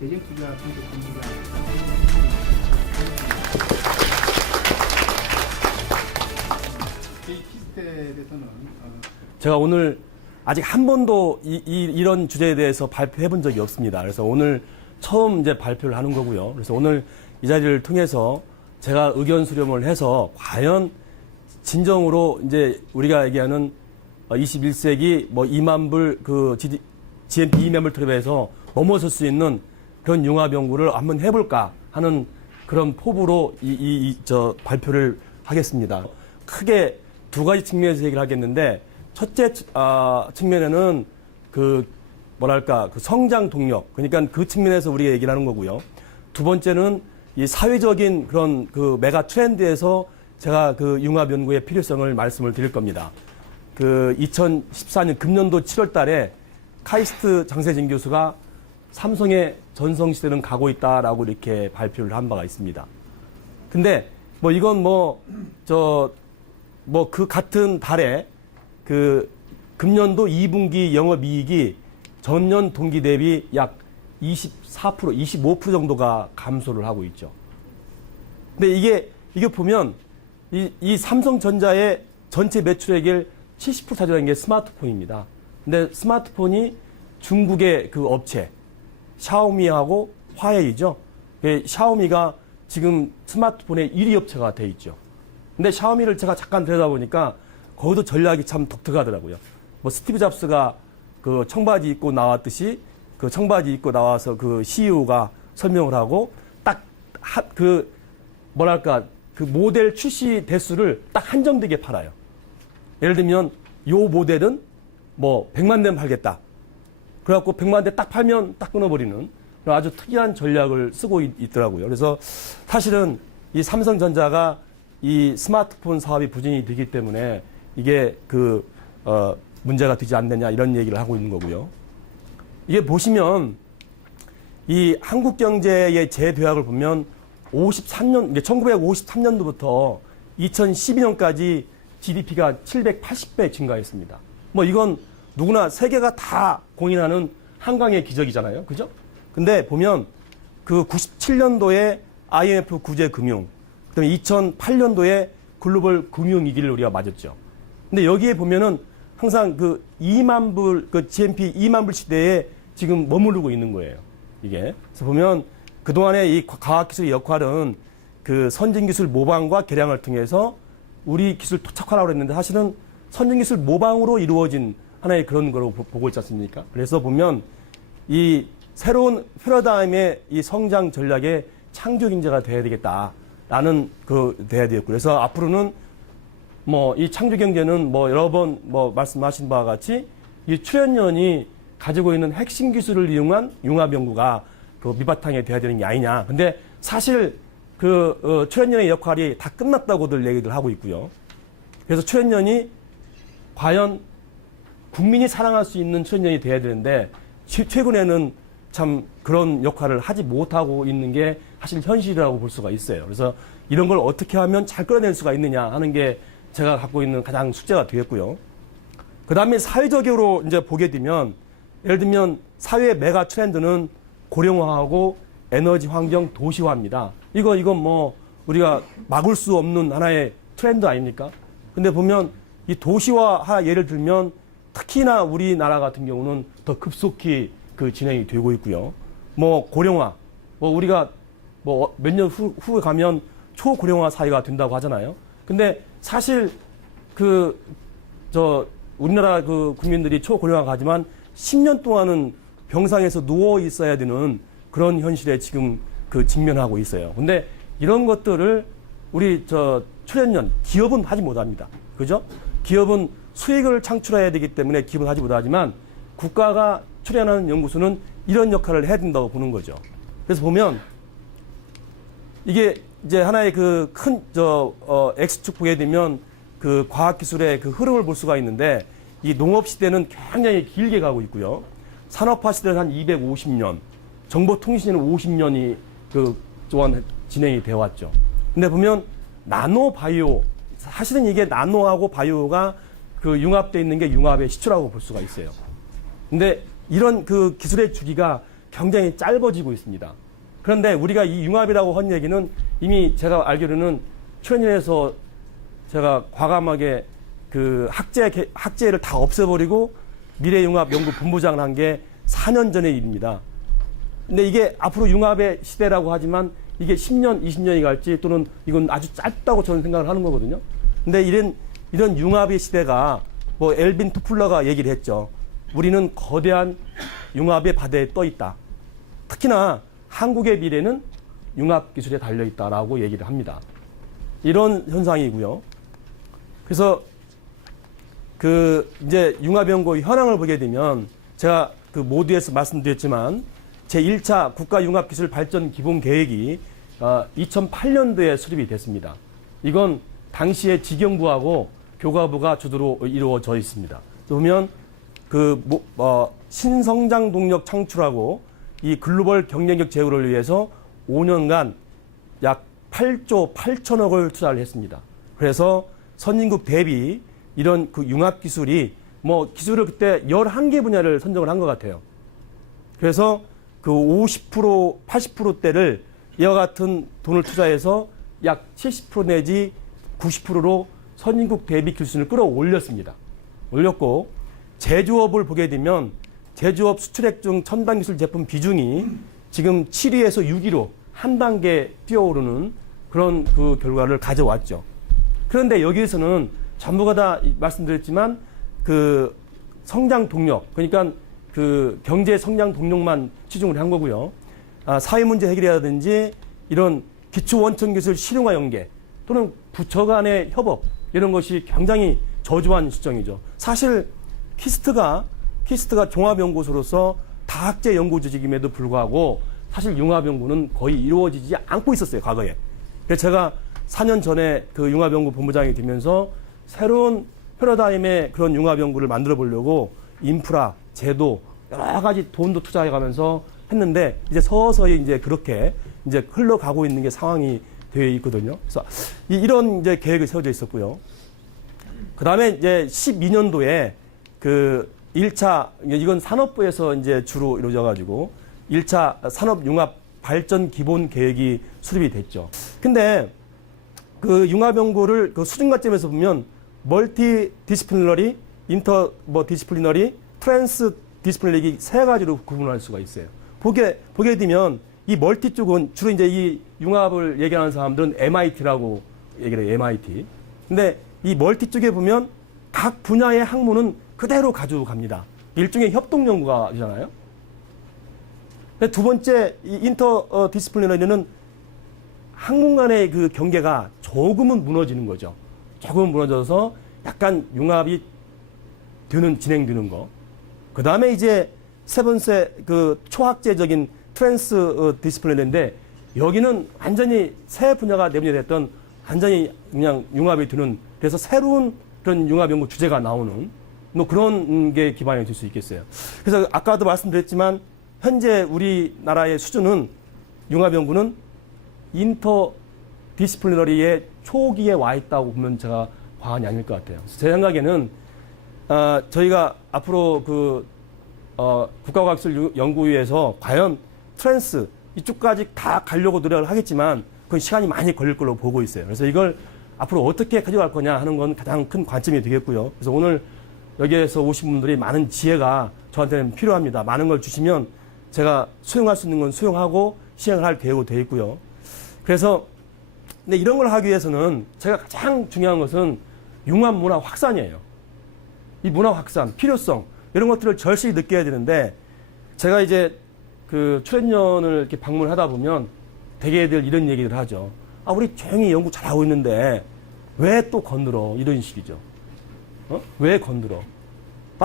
대정 투자 분석 공부가 KT스텝에 대해서는 제가 오늘 아직 한 번도 이런 주제에 대해서 발표해 본 적이 없습니다. 그래서 오늘 처음 이제 발표를 하는 거고요. 그래서 오늘 이 자리를 통해서 제가 의견 수렴을 해서 과연 진정으로 이제 우리가 얘기하는 21세기 뭐 2만 불 그 GMP 2만 불 트랩에서 넘어설 수 있는 그런 융합 연구를 한번 해볼까 하는 그런 포부로 저 발표를 하겠습니다. 크게 두 가지 측면에서 얘기를 하겠는데, 첫째 측면에는 그 뭐랄까 그 성장 동력, 그러니까 그 측면에서 우리가 얘기를 하는 거고요. 두 번째는 이 사회적인 그런 그 메가 트렌드에서 제가 그 융합 연구의 필요성을 말씀을 드릴 겁니다. 그 2014년 금년도 7월 달에 카이스트 장세진 교수가 삼성의 전성시대는 가고 있다라고 이렇게 발표를 한 바가 있습니다. 근데 뭐 이건 그 같은 달에 그 금년도 2분기 영업이익이 전년 동기 대비 약 24%, 25% 정도가 감소를 하고 있죠. 근데 이게 보면 이 삼성전자의 전체 매출액의 70% 차지하는 게 스마트폰입니다. 근데 스마트폰이 중국의 그 업체 샤오미하고 화웨이죠. 샤오미가 지금 스마트폰의 1위 업체가 돼 있죠. 근데 샤오미를 제가 잠깐 들여다보니까 거기도 전략이 참 독특하더라고요. 뭐 스티브 잡스가 그 청바지 입고 나왔듯이 그 청바지 입고 나와서 그 CEO가 설명을 하고 딱 그 뭐랄까 그 모델 출시 대수를 딱 한정되게 팔아요. 예를 들면 요 모델은 뭐 100만 대면 팔겠다. 그래갖고 100만 대 딱 팔면 딱 끊어버리는 아주 특이한 전략을 쓰고 있더라고요. 그래서 사실은 이 삼성전자가 이 스마트폰 사업이 부진이 되기 때문에 이게 문제가 되지 않느냐 이런 얘기를 하고 있는 거고요. 이게 보시면 이 한국 경제의 재도약을 보면 1953년도부터 2012년까지 GDP가 780배 증가했습니다. 뭐 이건 누구나 세계가 다 공인하는 한강의 기적이잖아요. 그죠? 근데 보면 그 97년도에 IMF 구제 금융, 그다음에 2008년도에 글로벌 금융위기를 우리가 맞았죠. 근데 여기에 보면은 항상 그 2만 불, 그 GMP 2만 불 시대에 지금 머무르고 있는 거예요. 이게. 그래서 보면 그동안의 이 과학기술의 역할은 그 선진기술 모방과 개량을 통해서 우리 기술 토착화라고 했는데 사실은 선진기술 모방으로 이루어진 하나의 그런 거로 보고 있지 않습니까? 그래서 보면 이 새로운 패러다임의 이 성장 전략의 창조 경제가 돼야 되겠다라는 돼야 되겠고, 그래서 앞으로는 뭐 이 창조 경제는 뭐 여러 번 뭐 말씀하신 바와 같이 이 출연연이 가지고 있는 핵심 기술을 이용한 융합 연구가 그 밑바탕에 돼야 되는 게 아니냐. 근데 사실 출연연의 역할이 다 끝났다고들 얘기들 하고 있고요. 그래서 출연연이 과연 국민이 사랑할 수 있는 출연연이 돼야 되는데 최근에는 참 그런 역할을 하지 못하고 있는 게 사실 현실이라고 볼 수가 있어요. 그래서 이런 걸 어떻게 하면 잘 끌어낼 수가 있느냐 하는 게 제가 갖고 있는 가장 숙제가 되겠고요. 그 다음에 사회적으로 이제 보게 되면, 예를 들면 사회의 메가 트렌드는 고령화하고 에너지 환경 도시화입니다. 이건 뭐 우리가 막을 수 없는 하나의 트렌드 아닙니까? 근데 보면 이 도시화 예를 들면 특히나 우리나라 같은 경우는 더 급속히 진행이 되고 있고요. 뭐 고령화, 뭐 우리가 뭐 몇 년 후에 가면 초고령화 사회가 된다고 하잖아요. 근데 사실 우리나라 국민들이 초고령화 가지만 10년 동안은 병상에서 누워 있어야 되는 그런 현실에 지금 직면하고 있어요. 근데 이런 것들을 우리 출연연, 기업은 하지 못합니다. 그죠? 기업은 수익을 창출해야 되기 때문에 기업은 하지 못하지만 국가가 출연하는 연구소는 이런 역할을 해야 된다고 보는 거죠. 그래서 보면 이게 이제 하나의 큰 X축 보게 되면 과학기술의 흐름을 볼 수가 있는데, 이 농업 시대는 굉장히 길게 가고 있고요. 산업화 시대는 한 250년, 정보통신은 50년이 또한 진행이 되어 왔죠. 근데 보면 나노 바이오, 사실은 이게 나노하고 바이오가 융합되어 있는 게 융합의 시초라고 볼 수가 있어요. 근데 이런 기술의 주기가 굉장히 짧아지고 있습니다. 그런데 우리가 이 융합이라고 한 얘기는 이미 제가 알기로는 출연연에서 제가 과감하게 그 학제를 다 없애버리고 미래융합연구본부장을 한 게 4년 전의 일입니다. 근데 이게 앞으로 융합의 시대라고 하지만 이게 10년, 20년이 갈지 또는 이건 아주 짧다고 저는 생각을 하는 거거든요. 근데 이런 융합의 시대가 뭐 엘빈 토플러가 얘기를 했죠. 우리는 거대한 융합의 바다에 떠 있다. 특히나 한국의 미래는 융합 기술에 달려 있다라고 얘기를 합니다. 이런 현상이고요. 그래서 그 이제 융합연구의 현황을 보게 되면 제가 그 모두에서 말씀드렸지만 제1차 국가융합기술 발전 기본 계획이 2008년도에 수립이 됐습니다. 이건 당시에 지경부하고 교과부가 주도로 이루어져 있습니다. 보면 신성장 동력 창출하고 이 글로벌 경쟁력 제고를 위해서 5년간 약 8조 8천억을 투자를 했습니다. 그래서 선진국 대비 이런 그 융합 기술이 기술을 그때 11개 분야를 선정을 한 것 같아요. 그래서 그 50%, 80%대를 이와 같은 돈을 투자해서 약 70% 내지 90%로 선진국 대비 기술을 끌어올렸습니다. 올렸고 제조업을 보게 되면 제조업 수출액 중 첨단 기술 제품 비중이 지금 7위에서 6위로 한 단계 뛰어오르는 그런 그 결과를 가져왔죠. 그런데 여기에서는 전부가 다 말씀드렸지만 그 성장 동력, 그러니까 그 경제 성장 동력만 치중을 한 거고요. 사회 문제 해결이라든지 이런 기초 원천 기술 실용화 연계 또는 부처 간의 협업 이런 것이 굉장히 저조한 실정이죠. 사실 키스트가 종합연구소로서 다학제 연구 조직임에도 불구하고 사실 융합연구는 거의 이루어지지 않고 있었어요, 과거에. 그래서 제가 4년 전에 그 융합연구 본부장이 되면서 새로운 패러다임의 그런 융합연구를 만들어 보려고 인프라, 제도, 여러 가지 돈도 투자해 가면서 했는데 이제 서서히 이제 그렇게 이제 흘러가고 있는 게 상황이 되어 있거든요. 그래서 이런 이제 계획이 세워져 있었고요. 그 다음에 이제 12년도에 그 1차, 이건 산업부에서 이제 주로 이루어져 가지고 1차 산업융합 발전 기본 계획이 수립이 됐죠. 근데 그 융합연구를 그 수준 관점에서 보면 멀티 디시플리너리, 인터 디시플리너리, 트랜스 디시플리너리 세 가지로 구분할 수가 있어요. 보게 되면 이 멀티 쪽은 주로 이제 이 융합을 얘기하는 사람들은 MIT라고 얘기를 해요. MIT. 근데 이 멀티 쪽에 보면 각 분야의 학문은 그대로 가지고 갑니다. 일종의 협동 연구가잖아요. 두 번째 이 인터 디시플리너리는 학문 간의 그 경계가 조금은 무너지는 거죠. 조금은 무너져서 약간 융합이 진행되는 거. 그 다음에 이제 세 번째 그 초학제적인 트랜스 디시플리너인데 여기는 완전히 새 분야가 내분야됐던 완전히 그냥 융합이 되는 그래서 새로운 그런 융합 연구 주제가 나오는 뭐 그런 게 기반이 될 수 있겠어요. 그래서 아까도 말씀드렸지만 현재 우리나라의 수준은 융합 연구는 인터 디시플리너리의 초기에 와 있다고 보면 제가 과언이 아닐 것 같아요. 제 생각에는 저희가 앞으로 국가과학기술 연구위에서 과연 트랜스 이쪽까지 다 가려고 노력을 하겠지만 그건 시간이 많이 걸릴 걸로 보고 있어요. 그래서 이걸 앞으로 어떻게 가져갈 거냐 하는 건 가장 큰 관점이 되겠고요. 그래서 오늘 여기에서 오신 분들이 많은 지혜가 저한테는 필요합니다. 많은 걸 주시면 제가 수용할 수 있는 건 수용하고 시행을 할 계획으로 되어 있고요. 그래서 근데 이런 걸 하기 위해서는 제가 가장 중요한 것은 융합 문화 확산이에요. 이 문화 확산, 필요성 이런 것들을 절실히 느껴야 되는데 제가 이제 그 출연연을 이렇게 방문하다 보면 대개들 이런 얘기를 하죠. 우리 조용히 연구 잘하고 있는데 왜 또 건드려? 이런 식이죠. 왜 건드려?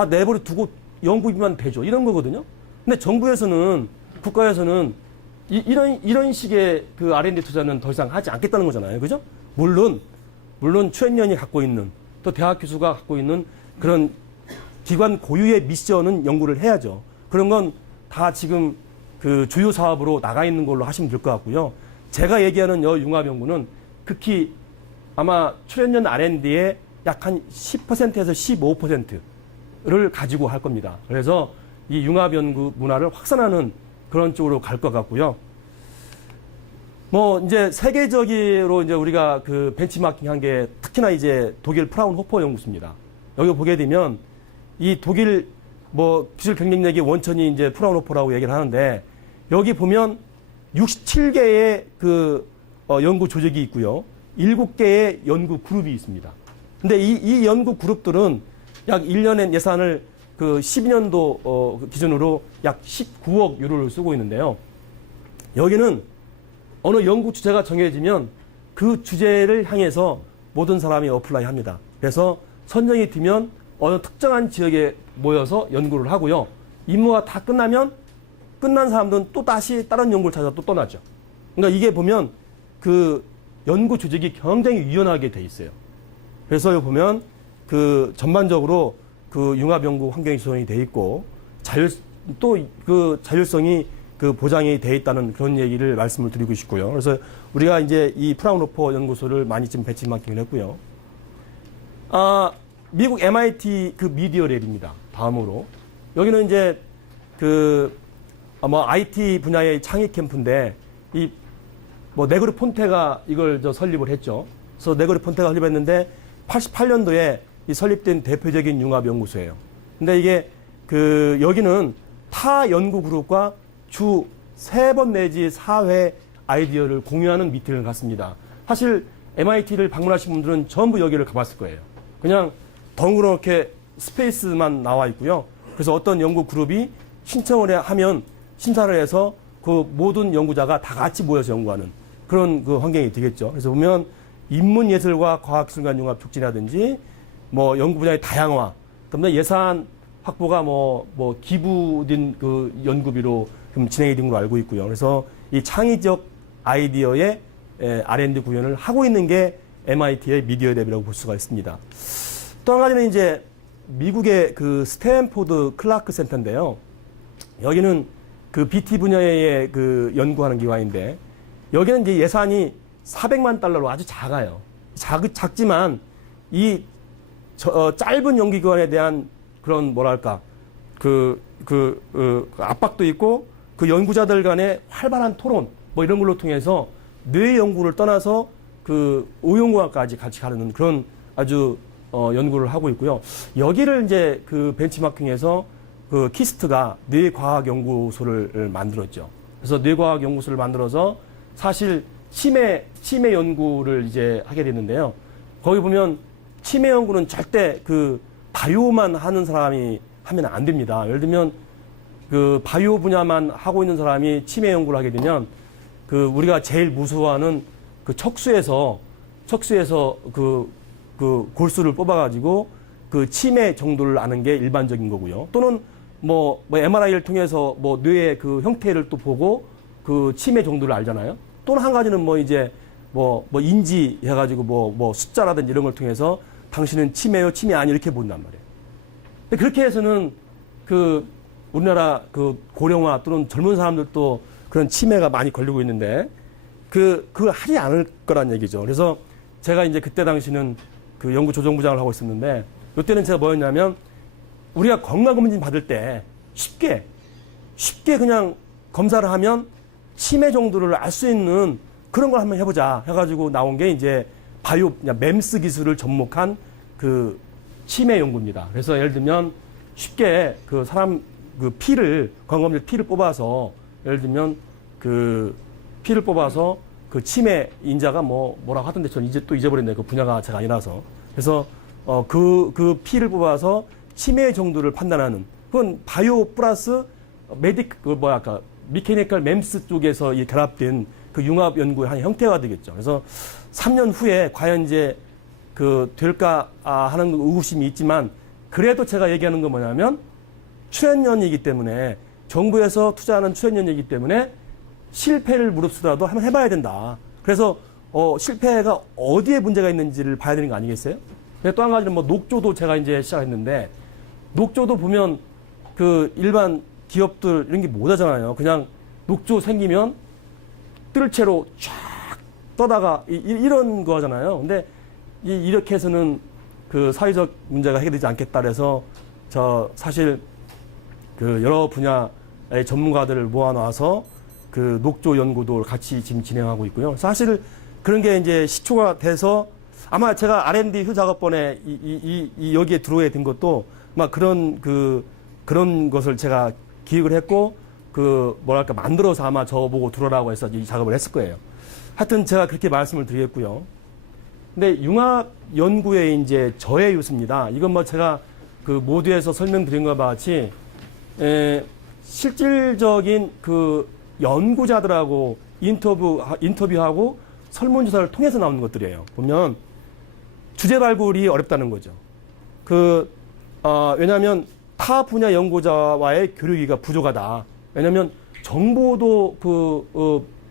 내버려 두고 연구비만 되죠. 이런 거거든요. 근데 정부에서는 국가에서는 이런 식의 그 R&D 투자는 더 이상 하지 않겠다는 거잖아요. 그죠? 물론 출연연이 갖고 있는 또 대학 교수가 갖고 있는 그런 기관 고유의 미션은 연구를 해야죠. 그런 건 다 지금 그 주요 사업으로 나가 있는 걸로 하시면 될 것 같고요. 제가 얘기하는 융합 연구는 극히 아마 출연연 R&D의 약 한 10%에서 15%를 가지고 할 겁니다. 그래서 이 융합 연구 문화를 확산하는 그런 쪽으로 갈 것 같고요. 뭐 이제 세계적으로 이제 우리가 그 벤치마킹 한 게 특히나 이제 독일 프라운호퍼 연구소입니다. 여기 보게 되면 이 독일 뭐 기술 경쟁력의 원천이 이제 프라운호퍼라고 얘기를 하는데 여기 보면 67개의 그 연구 조직이 있고요. 7개의 연구 그룹이 있습니다. 근데 이 연구 그룹들은 약 1년의 예산을 그 12년도 기준으로 약 19억 유로를 쓰고 있는데요. 여기는 어느 연구 주제가 정해지면 그 주제를 향해서 모든 사람이 어플라이 합니다. 그래서 선정이 되면 어느 특정한 지역에 모여서 연구를 하고요. 임무가 다 끝나면 끝난 사람들은 또 다시 다른 연구를 찾아 또 떠나죠. 그러니까 이게 보면 그 연구 조직이 굉장히 유연하게 돼 있어요. 그래서 여기 보면 그 전반적으로 그 융합 연구 환경이 조성이 돼 있고 또 그 자율성이 그 보장이 돼 있다는 그런 얘기를 말씀을 드리고 싶고요. 그래서 우리가 이제 이 프라운호퍼 연구소를 많이 지금 벤치마킹을 했고요. 미국 MIT 그 미디어 랩입니다. 다음으로 여기는 이제 그 뭐 IT 분야의 창의 캠프인데 이 뭐 네그르 폰테가 이걸 설립을 했죠. 그래서 네그르 폰테가 설립했는데 88년도에 이 설립된 대표적인 융합 연구소예요. 근데 이게 그 여기는 타 연구 그룹과 주 3번 내지 4회 아이디어를 공유하는 미팅을 갖습니다. 사실 MIT를 방문하신 분들은 전부 여기를 가봤을 거예요. 그냥 덩그렇게 스페이스만 나와 있고요. 그래서 어떤 연구 그룹이 신청을 하면 심사를 해서 그 모든 연구자가 다 같이 모여서 연구하는 그런 그 환경이 되겠죠. 그래서 보면 인문예술과 과학기술 간 융합 촉진이라든지 뭐 연구 분야의 다양화, 그다음에 예산 확보가 뭐 기부된 그 연구비로 좀 진행이 된 걸로 알고 있고요. 그래서 이 창의적 아이디어의 R&D 구현을 하고 있는 게 MIT의 미디어 랩이라고 볼 수가 있습니다. 또 한 가지는 이제 미국의 그 스탠포드 클라크 센터인데요. 여기는 그 BT 분야의 그 연구하는 기관인데 여기는 이제 예산이 400만 달러로 아주 작아요. 작지만 이 짧은 연구기관에 대한 그런 뭐랄까 압박도 있고 그 연구자들 간의 활발한 토론 뭐 이런 걸로 통해서 뇌 연구를 떠나서 그 의용과까지 같이 가르는 그런 아주 연구를 하고 있고요. 여기를 이제 그 벤치마킹에서 그 키스트가 뇌과학연구소를 만들었죠. 그래서 뇌과학연구소를 만들어서 사실 치매 연구를 이제 하게 됐는데요. 거기 보면 치매 연구는 절대 그 바이오만 하는 사람이 하면 안 됩니다. 예를 들면 그 바이오 분야만 하고 있는 사람이 치매 연구를 하게 되면 그 우리가 제일 무서워하는 그 척수에서 그 골수를 뽑아가지고 그 치매 정도를 아는 게 일반적인 거고요. 또는 뭐 MRI를 통해서 뭐 뇌의 그 형태를 또 보고 그 치매 정도를 알잖아요. 또는 한 가지는 뭐 이제 뭐 인지 해가지고 뭐 숫자라든지 이런 걸 통해서 당신은 치매요, 치매 아니 이렇게 본단 말이에요. 근데 그렇게 해서는 그 우리나라 그 고령화 또는 젊은 사람들도 그런 치매가 많이 걸리고 있는데 그걸 하지 않을 거란 얘기죠. 그래서 제가 이제 그때 당시는 그 연구조정부장을 하고 있었는데 이때는 제가 뭐였냐면 우리가 건강검진 받을 때 쉽게 그냥 검사를 하면 치매 정도를 알 수 있는 그런 걸 한번 해보자 해가지고 나온 게 이제 바이오 MEMS 기술을 접목한 그 치매 연구입니다. 그래서 예를 들면 쉽게 그 사람 그 건강검진 피를 뽑아서 예를 들면 그 피를 뽑아서 그 치매 인자가 뭐라고 하던데 저는 이제 또 잊어버렸네요. 그 분야가 제가 아니라서. 그래서 그 피를 뽑아서 치매 정도를 판단하는 그건 바이오 플러스 미케니컬 MEMS 쪽에서 이 결합된 그 융합 연구의 한 형태가 되겠죠. 그래서 3년 후에 과연 이제 그 될까 하는 의구심이 있지만 그래도 제가 얘기하는 건 뭐냐면 출연연이기 때문에 정부에서 투자하는 출연연이기 때문에 실패를 무릅쓰더라도 한번 해봐야 된다. 그래서 실패가 어디에 문제가 있는지를 봐야 되는 거 아니겠어요? 또 한 가지는 뭐 녹조도 제가 이제 시작했는데 녹조도 보면 그 일반 기업들 이런 게 못 하잖아요. 그냥 녹조 생기면 뜰채로 쫙 떠다가 이런 거 하잖아요. 근데 이렇게 해서는 그 사회적 문제가 해결되지 않겠다 그래서 저 사실 그 여러 분야 전문가들을 모아놔서 그 녹조 연구도 같이 지금 진행하고 있고요. 사실 그런 게 이제 시초가 돼서 아마 제가 R&D 효작업본에 여기에 들어오게 된 것도 막 그런 것을 제가 기획을 했고 뭐랄까 만들어서 아마 저보고 들어오라고 해서 이 작업을 했을 거예요. 하여튼 제가 그렇게 말씀을 드리겠고요. 근데 융합 연구의 이제 저의 요소입니다. 이건 뭐 제가 그 모두에서 설명드린 것과 같이 실질적인 그 연구자들하고 인터뷰하고 설문조사를 통해서 나오는 것들이에요. 보면 주제 발굴이 어렵다는 거죠. 왜냐하면 타 분야 연구자와의 교류기가 부족하다. 왜냐하면 정보도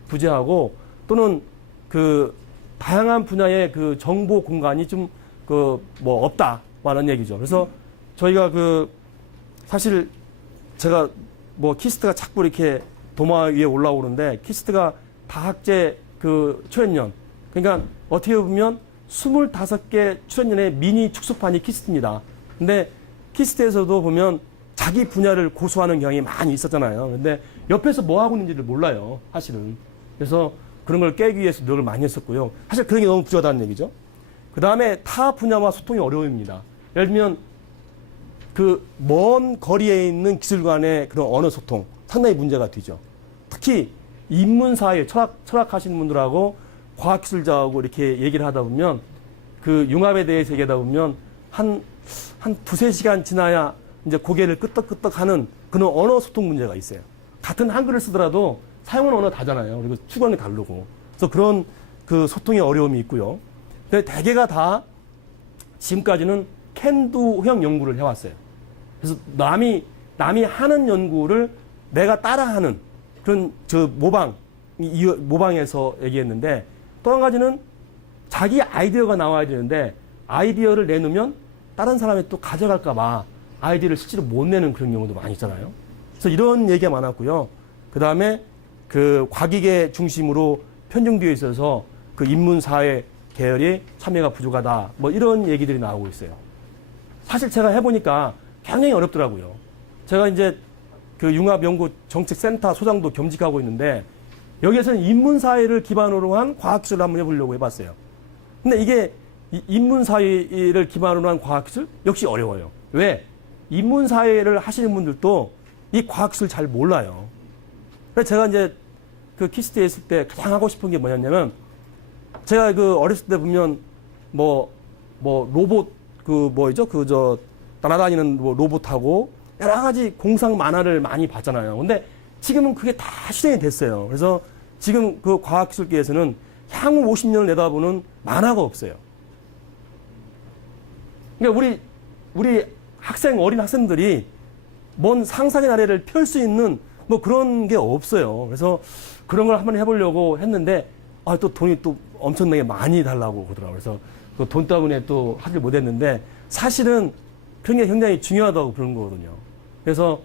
부재하고 또는 다양한 분야의 그 정보 공간이 좀 없다. 라는 얘기죠. 그래서 저희가 사실 제가 키스트가 자꾸 이렇게 도마 위에 올라오는데 키스트가 다학제 출연연. 그러니까 어떻게 보면 25개 출연연의 미니 축소판이 키스트입니다. 근데 키스트에서도 보면 자기 분야를 고수하는 경향이 많이 있었잖아요. 근데 옆에서 뭐 하고 있는지를 몰라요. 사실은. 그래서 그런 걸 깨기 위해서 노력을 많이 했었고요. 사실 그런 게 너무 부족하다는 얘기죠. 그 다음에 타 분야와 소통이 어려움입니다. 예를 들면 먼 거리에 있는 기술 간의 그런 언어 소통 상당히 문제가 되죠. 특히 인문사회 철학하시는 분들하고 과학기술자하고 이렇게 얘기를 하다 보면 융합에 대해서 얘기하다 보면 한 두세 시간 지나야 이제 고개를 끄덕끄덕 하는 그런 언어 소통 문제가 있어요. 같은 한글을 쓰더라도 사용하는 언어 다잖아요. 그리고 추구하는 게 다르고. 그래서 그런 소통의 어려움이 있고요. 근데 대개가 다 지금까지는 캔두형 연구를 해왔어요. 그래서 남이 하는 연구를 내가 따라하는 그런 모방에서 얘기했는데 또 한 가지는 자기 아이디어가 나와야 되는데 아이디어를 내놓으면 다른 사람이 또 가져갈까봐 아이디어를 실제로 못 내는 그런 경우도 많이 있잖아요. 그래서 이런 얘기가 많았고요. 그 다음에 과기계 중심으로 편중되어 있어서 인문사회 계열이 참여가 부족하다. 이런 얘기들이 나오고 있어요. 사실 제가 해보니까 굉장히 어렵더라고요. 제가 이제 융합연구정책센터 소장도 겸직하고 있는데 여기에서는 인문사회를 기반으로 한 과학기술을 한번 해보려고 해봤어요. 근데 이게 인문사회를 기반으로 한 과학기술? 역시 어려워요. 왜? 인문사회를 하시는 분들도 이 과학기술 잘 몰라요. 그래서 제가 이제 키스트에 있을 때 가장 하고 싶은 게 뭐였냐면 제가 어렸을 때 보면 로봇 날아다니는 로봇하고 여러 가지 공상 만화를 많이 봤잖아요. 근데 지금은 그게 다 실현이 됐어요. 그래서 지금 과학기술계에서는 향후 50년을 내다보는 만화가 없어요. 그러니까 우리 어린 학생들이 먼 상상의 나래를 펼 수 있는 그런 게 없어요. 그래서 그런 걸 한번 해보려고 했는데 또 돈이 또 엄청나게 많이 달라고 그러더라고요. 그래서 돈 때문에 또 하질 못했는데 사실은 그런 게 굉장히 중요하다고 그런 거거든요. 그래서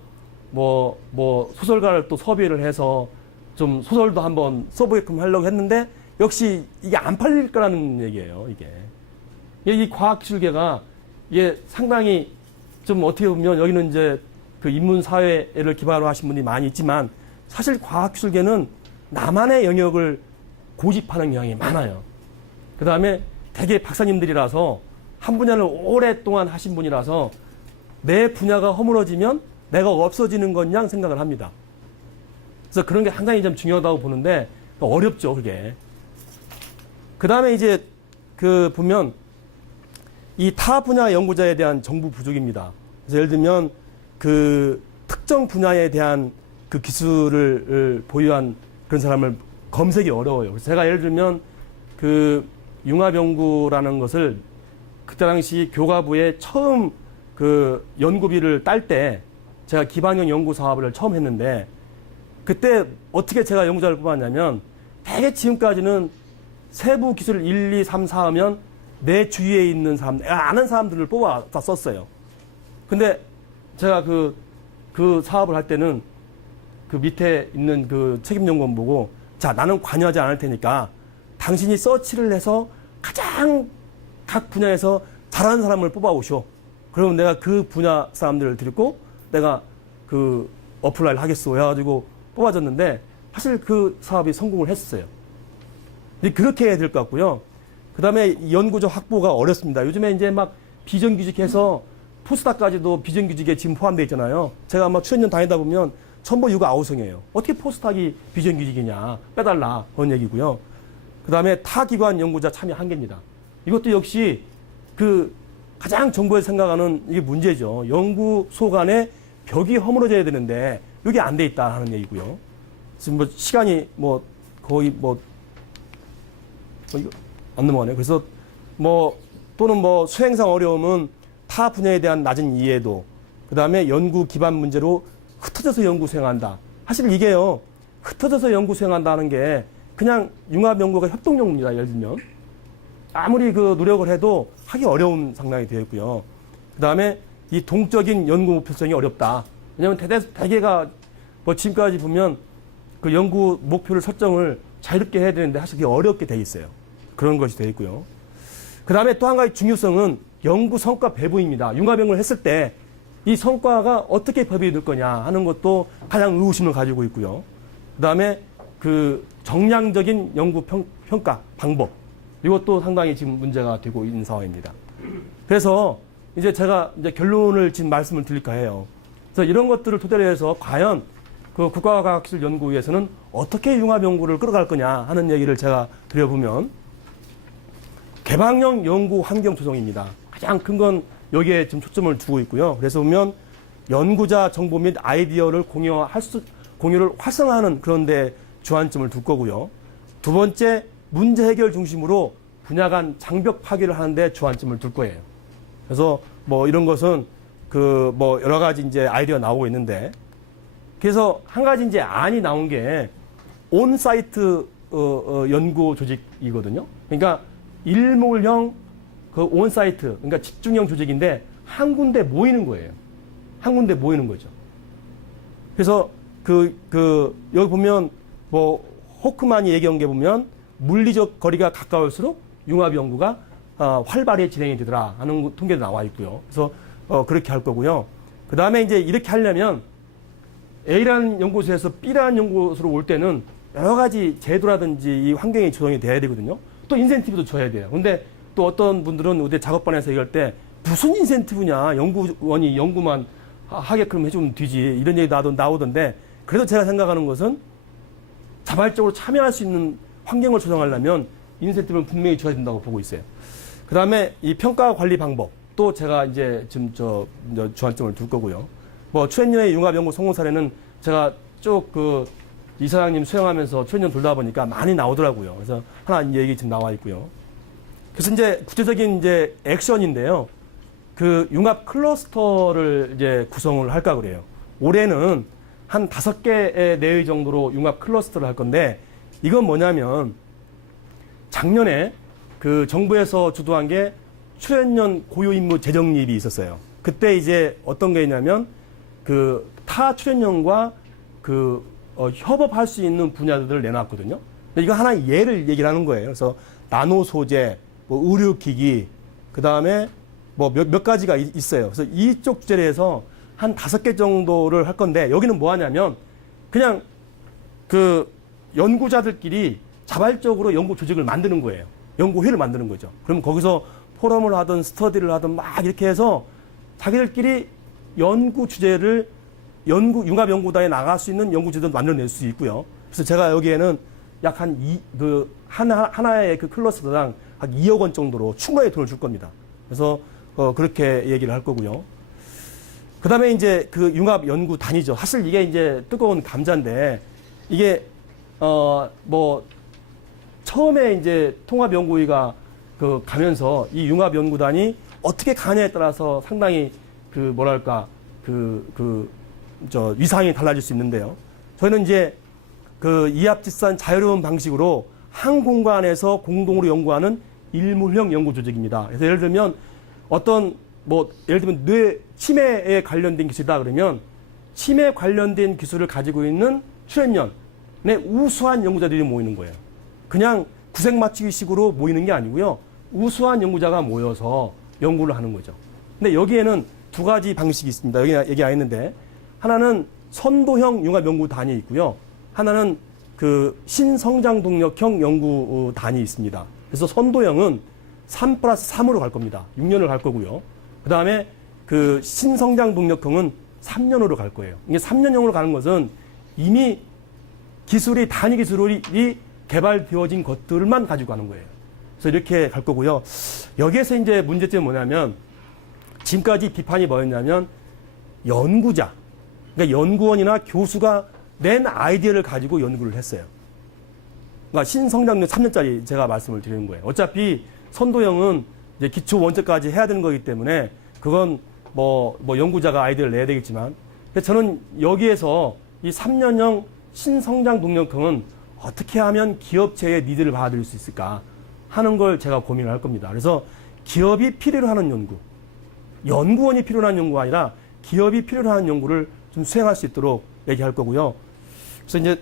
소설가를 또 섭외를 해서 좀 소설도 한번 써보게끔 하려고 했는데 역시 이게 안 팔릴 거라는 얘기예요. 이 과학기술계가 이게 상당히 좀 어떻게 보면 여기는 이제 인문사회를 기반으로 하신 분이 많이 있지만 사실 과학기술계는 나만의 영역을 고집하는 경향이 많아요. 그 다음에 대개 박사님들이라서 한 분야를 오랫동안 하신 분이라서 내 분야가 허물어지면 내가 없어지는 건 양 생각을 합니다. 그래서 그런 게 상당히 좀 중요하다고 보는데 어렵죠, 그게. 그 다음에 이제 보면 이 타 분야 연구자에 대한 정보 부족입니다. 그래서 예를 들면 특정 분야에 대한 기술을 보유한 그런 사람을 검색이 어려워요. 그래서 제가 예를 들면 융합연구라는 것을 그때 당시 교과부에 처음 연구비를 딸 때 제가 기반형 연구 사업을 처음 했는데 그때 어떻게 제가 연구자를 뽑았냐면 대개 지금까지는 세부 기술 1, 2, 3, 4 하면 내 주위에 있는 사람, 내가 아는 사람들을 뽑아서 썼어요. 근데 제가 그 사업을 할 때는 밑에 있는 책임 연구원 보고 자, 나는 관여하지 않을 테니까 당신이 서치를 해서 가장 각 분야에서 잘하는 사람을 뽑아오쇼. 그러면 내가 그 분야 사람들을 데리고 내가 어플라이를 하겠어 해가지고 뽑아줬는데 사실 그 사업이 성공을 했어요. 근데 그렇게 해야 될 것 같고요. 그 다음에 연구자 확보가 어렵습니다. 요즘에 이제 막 비정규직해서 포스닥까지도 비정규직에 지금 포함되어 있잖아요. 제가 아마 출연연 다니다 보면 전부 이유가 아우성이에요. 어떻게 포스닥이 비정규직이냐 빼달라 그런 얘기고요. 그 다음에 타기관 연구자 참여 한계입니다. 이것도 역시 그 가장 정부에서 생각하는 이게 문제죠. 연구소 간에 벽이 허물어져야 되는데 이게 안 돼 있다 하는 얘기고요. 지금 뭐 시간이 뭐 거의 이거 안 넘어가네요. 그래서 뭐 또는 뭐 수행상 어려움은 타 분야에 대한 낮은 이해도, 그 다음에 연구 기반 문제로 흩어져서 연구 수행한다. 사실 이게요, 흩어져서 연구 수행한다는 게 그냥 융합 연구가 협동 연구입니다. 예를 들면 아무리 그 노력을 해도 하기 어려운 상황이 되어 있고요. 그 다음에 이 동적인 연구 목표성이 어렵다. 왜냐하면 대개가 뭐 지금까지 보면 그 연구 목표를 설정을 자유롭게 해야 되는데 사실 그게 어렵게 돼 있어요. 그런 것이 되어 있고요. 그 다음에 또 한 가지 중요성은 연구 성과 배분입니다. 융합연구를 했을 때 이 성과가 어떻게 배분이 될 거냐 하는 것도 가장 의구심을 가지고 있고요. 그 다음에 그 정량적인 연구 평가 방법, 이것도 상당히 지금 문제가 되고 있는 상황입니다. 그래서 이제 제가 이제 결론을 지금 말씀을 드릴까 해요. 그래서 이런 것들을 토대로 해서 과연 그 국가과학기술연구위에서는 어떻게 융합연구를 끌어갈 거냐 하는 얘기를 제가 드려보면, 개방형 연구 환경 조성입니다. 가장 큰 건 여기에 지금 초점을 두고 있고요. 그래서 보면 연구자 정보 및 아이디어를 공유를 활성화하는 그런 데 주안점을 둘 거고요. 두 번째, 문제 해결 중심으로 분야 간 장벽 파괴를 하는데 주안점을 둘 거예요. 그래서 뭐 이런 것은 그 뭐 여러 가지 이제 아이디어 나오고 있는데, 그래서 한 가지 이제 안이 나온 게 온사이트 연구 조직이거든요. 그러니까 일몰형 그 온사이트, 그러니까 집중형 조직인데 한 군데 모이는 거예요. 한 군데 모이는 거죠. 그래서 여기 보면 뭐 호크만이 얘기한 게 보면 물리적 거리가 가까울수록 융합 연구가 활발히 진행이 되더라 하는 통계도 나와 있고요. 그래서 그렇게 할 거고요. 그 다음에 이제 이렇게 하려면 A라는 연구소에서 B라는 연구소로 올 때는 여러 가지 제도라든지 이 환경이 조성이 돼야 되거든요. 또 인센티브도 줘야 돼요. 근데 또 어떤 분들은 어디 작업반에서 얘기할 때 무슨 인센티브냐, 연구원이 연구만 하게끔 해주면 되지, 이런 얘기 나오던데, 그래도 제가 생각하는 것은 자발적으로 참여할 수 있는 환경을 조성하려면 인센티브는 분명히 줘야 된다고 보고 있어요. 그 다음에 이 평가 관리 방법, 또 제가 이제 지금 주안점을 둘 거고요. 뭐 출연연의 융합연구 성공 사례는 제가 쭉 그 이사장님 수행하면서 출연연 돌다 보니까 많이 나오더라고요. 그래서 하나 얘기 지금 나와 있고요. 그래서 이제 구체적인 이제 액션인데요. 그 융합 클러스터를 이제 구성을 할까 그래요. 올해는 한 5개 내외 정도로 융합 클러스터를 할 건데, 이건 뭐냐면 작년에 그 정부에서 주도한 게 출연연 고유 임무 재정립이 있었어요. 그때 이제 어떤 게 있냐면 그 타 출연연과 그 협업할 수 있는 분야들을 내놨거든요. 이거 하나의 예를 얘기를 하는 거예요. 그래서 나노 소재, 뭐 의료기기, 그 다음에 뭐 몇 가지가 있어요. 그래서 이쪽 주제를 해서 한 5개 정도를 할 건데, 여기는 뭐 하냐면 그냥 그 연구자들끼리 자발적으로 연구 조직을 만드는 거예요. 연구회를 만드는 거죠. 그럼 거기서 포럼을 하든 스터디를 하든 막 이렇게 해서 자기들끼리 연구 주제를 융합연구단에 나갈 수 있는 연구 주제도 만들어낼 수 있고요. 그래서 제가 여기에는 약 하나의 그 클러스터당 한 2억 원 정도로 충분히 돈을 줄 겁니다. 그래서 그렇게 얘기를 할 거고요. 그 다음에 이제 그 융합연구단이죠. 사실 이게 이제 뜨거운 감자인데, 이게 뭐 처음에 이제 통합연구위가 그 가면서 이 융합연구단이 어떻게 가냐에 따라서 상당히 그 뭐랄까 위상이 달라질 수 있는데요. 저희는 이제 그 이합집산 자유로운 방식으로 한 공간에서 공동으로 연구하는 일몰형 연구 조직입니다. 그래서 예를 들면 예를 들면 뇌 치매에 관련된 기술이다 그러면 치매 관련된 기술을 가지고 있는 출연연의 우수한 연구자들이 모이는 거예요. 그냥 구색 맞추기식으로 모이는 게 아니고요. 우수한 연구자가 모여서 연구를 하는 거죠. 근데 여기에는 두 가지 방식이 있습니다. 여기 얘기 안 했는데, 하나는 선도형 융합연구단이 있고요. 하나는 그 신성장동력형 연구단이 있습니다. 그래서 선도형은 3+3으로 갈 겁니다. 6년을 갈 거고요. 그 다음에 그 신성장동력형은 3년으로 갈 거예요. 이게 3년형으로 가는 것은 이미 기술이, 단위 기술이 개발되어진 것들만 가지고 가는 거예요. 그래서 이렇게 갈 거고요. 여기에서 이제 문제점이 뭐냐면, 지금까지 비판이 뭐였냐면, 연구자, 그러니까 연구원이나 교수가 낸 아이디어를 가지고 연구를 했어요. 그러니까 신성장력 3년짜리 제가 말씀을 드리는 거예요. 어차피 선도형은 이제 기초 원칙까지 해야 되는 거기 때문에 그건 뭐 연구자가 아이디어를 내야 되겠지만, 저는 여기에서 이 3년형 신성장동력형은 어떻게 하면 기업체의 니드를 받아들일 수 있을까 하는 걸 제가 고민을 할 겁니다. 그래서 기업이 필요로 하는 연구, 연구원이 필요로 하는 연구가 아니라 기업이 필요로 하는 연구를 좀 수행할 수 있도록 얘기할 거고요. 그래서 이제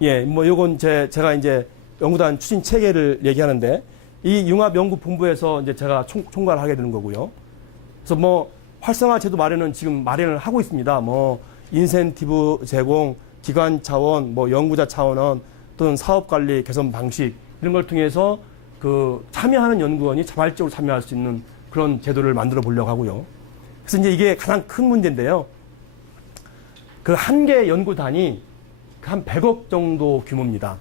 요건 제가 이제 연구단 추진 체계를 얘기하는데, 이 융합연구본부에서 이제 제가 총괄을 하게 되는 거고요. 그래서 활성화 제도 마련은 지금 마련을 하고 있습니다. 인센티브 제공, 기관 차원, 연구자 차원원 또는 사업 관리 개선 방식 이런 걸 통해서 그 참여하는 연구원이 자발적으로 참여할 수 있는 그런 제도를 만들어 보려고 하고요. 그래서 이제 이게 가장 큰 문제인데요. 그 한 개 연구단이 한 100억 정도 규모입니다.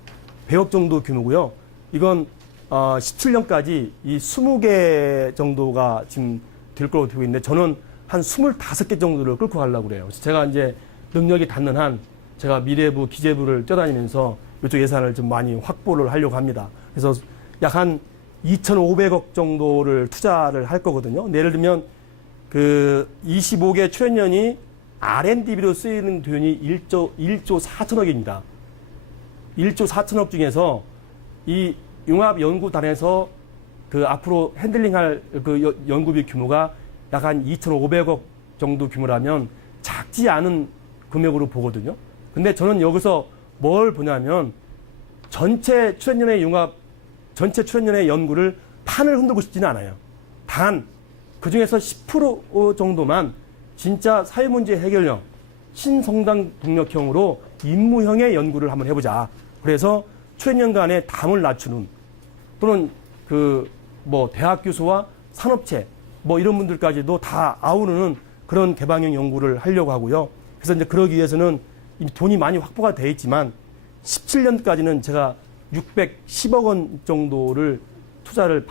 100억 정도 규모고요. 이건 17년까지 이 20개 정도가 지금 될 거로 되고 있는데, 저는 한 25개 정도를 끌고 가려고 그래요. 그래서 제가 이제 능력이 닿는 한 제가 미래부, 기재부를 뛰어다니면서 이쪽 예산을 좀 많이 확보를 하려고 합니다. 그래서 약 한 2,500억 정도를 투자를 할 거거든요. 예를 들면 그 25개 출연연이 R&D비로 쓰이는 돈이 1조 4천억입니다. 1조 4천억 중에서 이 융합연구단에서 그 앞으로 핸들링할 그 연구비 규모가 약 한 2,500억 정도 규모라면 작지 않은 금액으로 보거든요. 근데 저는 여기서 뭘 보냐면, 전체 출연연의 연구를 판을 흔들고 싶지는 않아요. 단, 그 중에서 10% 정도만 진짜 사회문제 해결형, 신성장 동력형으로 임무형의 연구를 한번 해보자. 그래서 출연연 간의 담을 낮추는, 또는 대학 교수와 산업체, 이런 분들까지도 다 아우르는 그런 개방형 연구를 하려고 하고요. 그래서 이제 그러기 위해서는 이미 돈이 많이 확보가 돼 있지만, 17년까지는 제가 610억 원 정도를 투자를,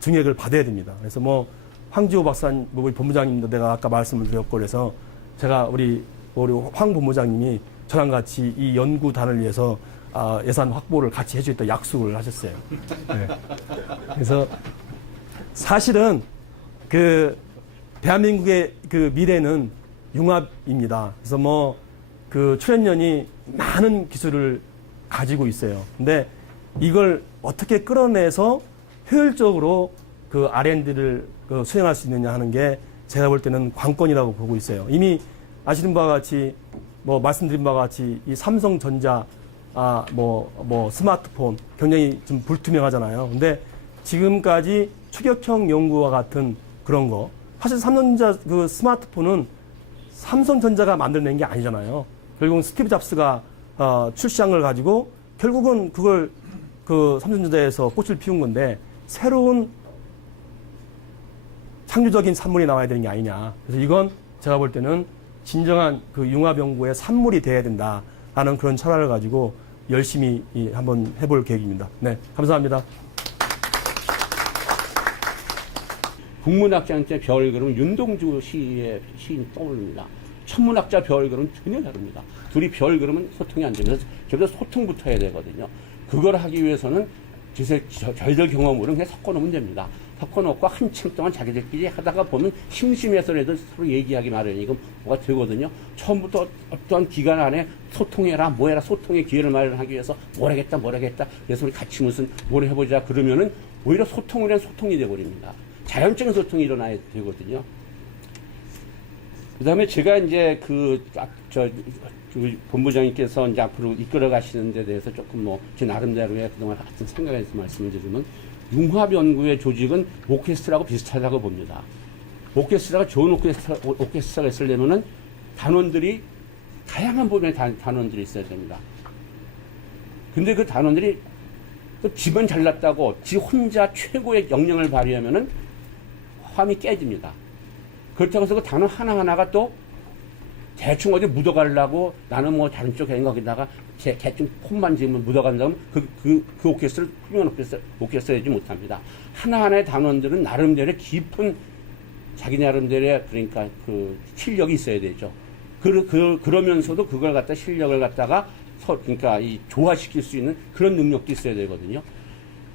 증액을 받아야 됩니다. 그래서 황지호 박사님, 우리 본부장님도 내가 아까 말씀을 드렸고, 그래서 제가 우리 황 본부장님이 저랑 같이 이 연구단을 위해서 예산 확보를 같이 해주겠다 약속을 하셨어요. 네. 그래서 사실은 그 대한민국의 그 미래는 융합입니다. 그래서 그 출연연이 많은 기술을 가지고 있어요. 근데 이걸 어떻게 끌어내서 효율적으로 그 R&D를 수행할 수 있느냐 하는 게 제가 볼 때는 관건이라고 보고 있어요. 이미 아시는 바와 같이, 말씀드린 바와 같이 이 삼성전자, 스마트폰 굉장히 좀 불투명하잖아요. 근데 지금까지 추격형 연구와 같은 그런 거, 사실 삼성전자 그 스마트폰은 삼성전자가 만들어낸 게 아니잖아요. 결국은 스티브 잡스가 출시한 걸 가지고 결국은 그걸 그 삼성전자에서 꽃을 피운 건데, 새로운 창조적인 산물이 나와야 되는 게 아니냐. 그래서 이건 제가 볼 때는 진정한 그 융합연구의 산물이 돼야 된다라는 그런 철학을 가지고 열심히 한번 해볼 계획입니다. 네, 감사합니다. 국문학자한테 별 그러면 윤동주 시의 시인 떠오릅니다. 천문학자 별 그러면 전혀 다릅니다. 둘이 별 그러면 소통이 안 되면서 저보다 소통부터 해야 되거든요. 그걸 하기 위해서는 저희들 경험으로는 그냥 섞어놓으면 됩니다. 섞어놓고 한참 동안 자기들끼리 하다가 보면 심심해서라도 서로 얘기하기 마련이고 뭐가 되거든요. 처음부터 어떠한 기간 안에 소통해라, 뭐해라, 소통의 기회를 마련하기 위해서 뭘 하겠다. 그래서 우리 같이 무슨 뭘 해보자 그러면은 오히려 소통을 한 소통이 돼버립니다. 자연적인 소통이 일어나야 되거든요. 그 다음에 제가 이제 본부장님께서 이제 앞으로 이끌어 가시는 데 대해서 조금 제 나름대로의 그동안 같은 생각에 대해서 말씀을 드리면, 융합연구의 조직은 오케스트라하고 비슷하다고 봅니다. 오케스트라가 좋은 오케스트라가 있으려면은 단원들이 다양한 부분의 단원들이 있어야 됩니다. 근데 그 단원들이 또 지만 잘났다고 지 혼자 최고의 역량을 발휘하면은 화음이 깨집니다. 그렇다고 해서 그 단원 하나하나가 또 대충 어디 묻어가려고 나는 뭐 다른 쪽 행각에다가 대충 폼만 지으면 묻어간다면 그 오케스트라를 훌륭한 오케스트라이지 못합니다. 하나하나의 단원들은 나름대로의 깊은 자기 나름대로의 그러니까 그 실력이 있어야 되죠. 그러면서도 그걸 갖다 실력을 갖다가 그러니까 이 조화시킬 수 있는 그런 능력도 있어야 되거든요.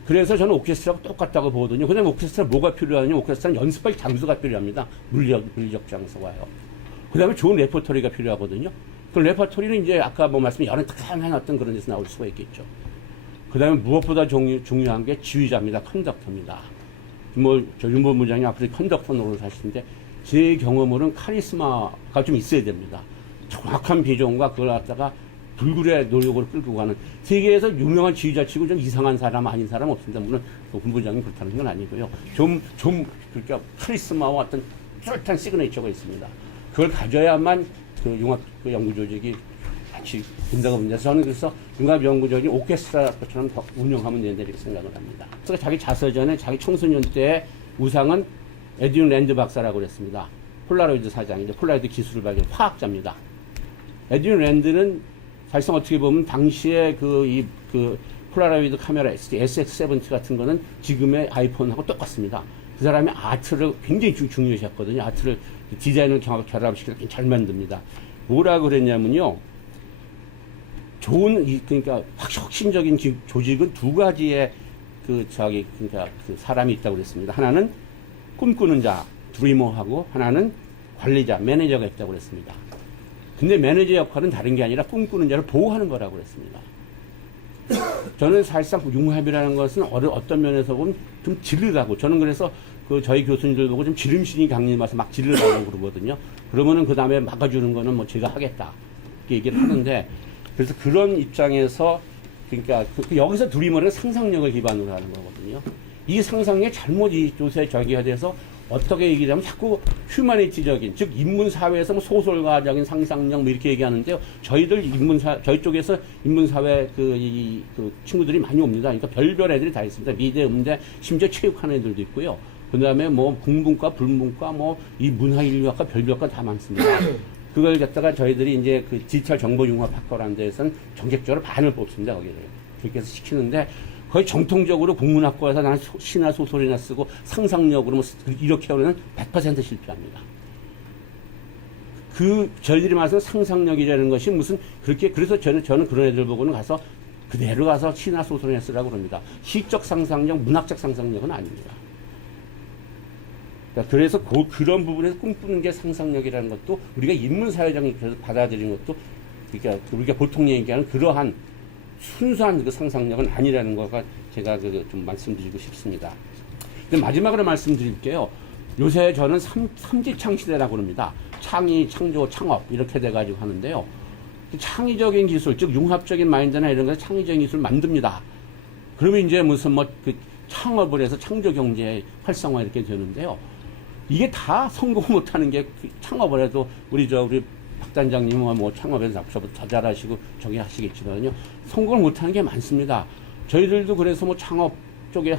그래서 저는 오케스트라가 똑같다고 보거든요. 그다음에 오케스트라 뭐가 필요하냐면 오케스트라는 연습할 장소가 필요합니다. 물리적 장소가요. 그다음에 좋은 레퍼토리가 필요하거든요. 그 레퍼토리는 이제 아까 뭐 말씀 여러 탁 해놨던 그런 데서 나올 수가 있겠죠. 그다음에 무엇보다 중요한 게 지휘자입니다. 컨덕터입니다. 뭐 저 윤보 부장이 앞으로 컨덕터 노릇을 하시는데 제 경험으로는 카리스마가 좀 있어야 됩니다. 정확한 비전과 그걸 갖다가 불굴의 노력으로 끌고 가는 세계에서 유명한 지휘자 치고 좀 이상한 사람 아닌 사람 없습니다. 물론 본 부장이 그렇다는 건 아니고요. 좀 그러니까 카리스마와 어떤 뚜렷한 시그니처가 있습니다. 그걸 가져야만 그 융합 그 연구 조직이 같이 된다고 봅니다. 저는 그래서 융합 연구 조직이 오케스트라 것처럼 더 운영하면 된다 이렇게 생각을 합니다. 그래서 자기 자서전에 자기 청소년 때의 우상은 에드윈 랜드 박사라고 그랬습니다. 폴라로이드 사장인데 폴라로이드 기술을 발견한 화학자입니다. 에드윈 랜드는 사실상 어떻게 보면 당시에 그 폴라로이드 카메라 SX70 같은 거는 지금의 아이폰하고 똑같습니다. 그 사람이 아트를 굉장히 중요시했거든요. 아트를 디자인을 결합시켜서 잘 만듭니다. 뭐라 그랬냐면요. 그러니까 혁신적인 조직은 두 가지의 그러니까 그 사람이 있다고 그랬습니다. 하나는 꿈꾸는 자, 드리머하고 하나는 관리자, 매니저가 있다고 그랬습니다. 근데 매니저 역할은 다른 게 아니라 꿈꾸는 자를 보호하는 거라고 그랬습니다. 저는 사실상 융합이라는 것은 어떤 면에서 보면 좀 지르라고. 저는 그래서 저희 교수님들 보고 좀 지름신이 강림해서 막 지르라고 그러거든요. 그러면은 그 다음에 막아주는 거는 뭐 제가 하겠다. 이렇게 얘기를 하는데, 그래서 그런 입장에서, 그러니까 여기서 드리머는 상상력을 기반으로 하는 거거든요. 이 상상력이 잘못 요새 저기가 돼서 어떻게 얘기하면 자꾸 휴머니티적인, 즉 인문사회에서 뭐 소설가적인 상상력 뭐 이렇게 얘기하는데요. 저희 쪽에서 인문사회 그 친구들이 많이 옵니다. 그러니까 별별 애들이 다 있습니다. 미대, 음대, 심지어 체육하는 애들도 있고요. 그 다음에 뭐 국문과, 불문과, 뭐 이 문화인류학과, 별별과 다 많습니다. 그걸 갖다가 저희들이 이제 그 디지털 정보융합학과라는 데에서는 정책적으로 반을 뽑습니다. 거기를. 그렇게 해서 시키는데 거의 정통적으로 국문학과에서 나는 시나 소설이나 쓰고 상상력으로 뭐 이렇게 하면 100% 실패합니다. 저희들이 말해서 상상력이라는 것이 무슨 그래서 저는 그런 애들 보고는 가서 그대로 가서 시나 소설이나 쓰라고 그럽니다. 시적 상상력, 문학적 상상력은 아닙니다. 그래서 그런 부분에서 꿈꾸는 게 상상력이라는 것도 우리가 인문사회적인 받아들이는 것도 그러니까 우리가 보통 얘기하는 그러한 순수한 그 상상력은 아니라는 거가 제가 좀 말씀드리고 싶습니다. 근데 마지막으로 말씀드릴게요. 요새 저는 삼지창 시대라고 그럽니다. 창의, 창조, 창업 이렇게 돼가지고 하는데요. 창의적인 기술, 즉 융합적인 마인드나 이런 거 창의적인 기술을 만듭니다. 그러면 이제 무슨 창업을 해서 창조 경제 활성화 이렇게 되는데요. 이게 다 성공 못하는 게 창업을 해도 우리 박 단장님은 뭐 창업에서 저보다 더 잘하시고 저기 하시겠지만요. 성공을 못하는 게 많습니다. 저희들도 그래서 뭐 창업 쪽에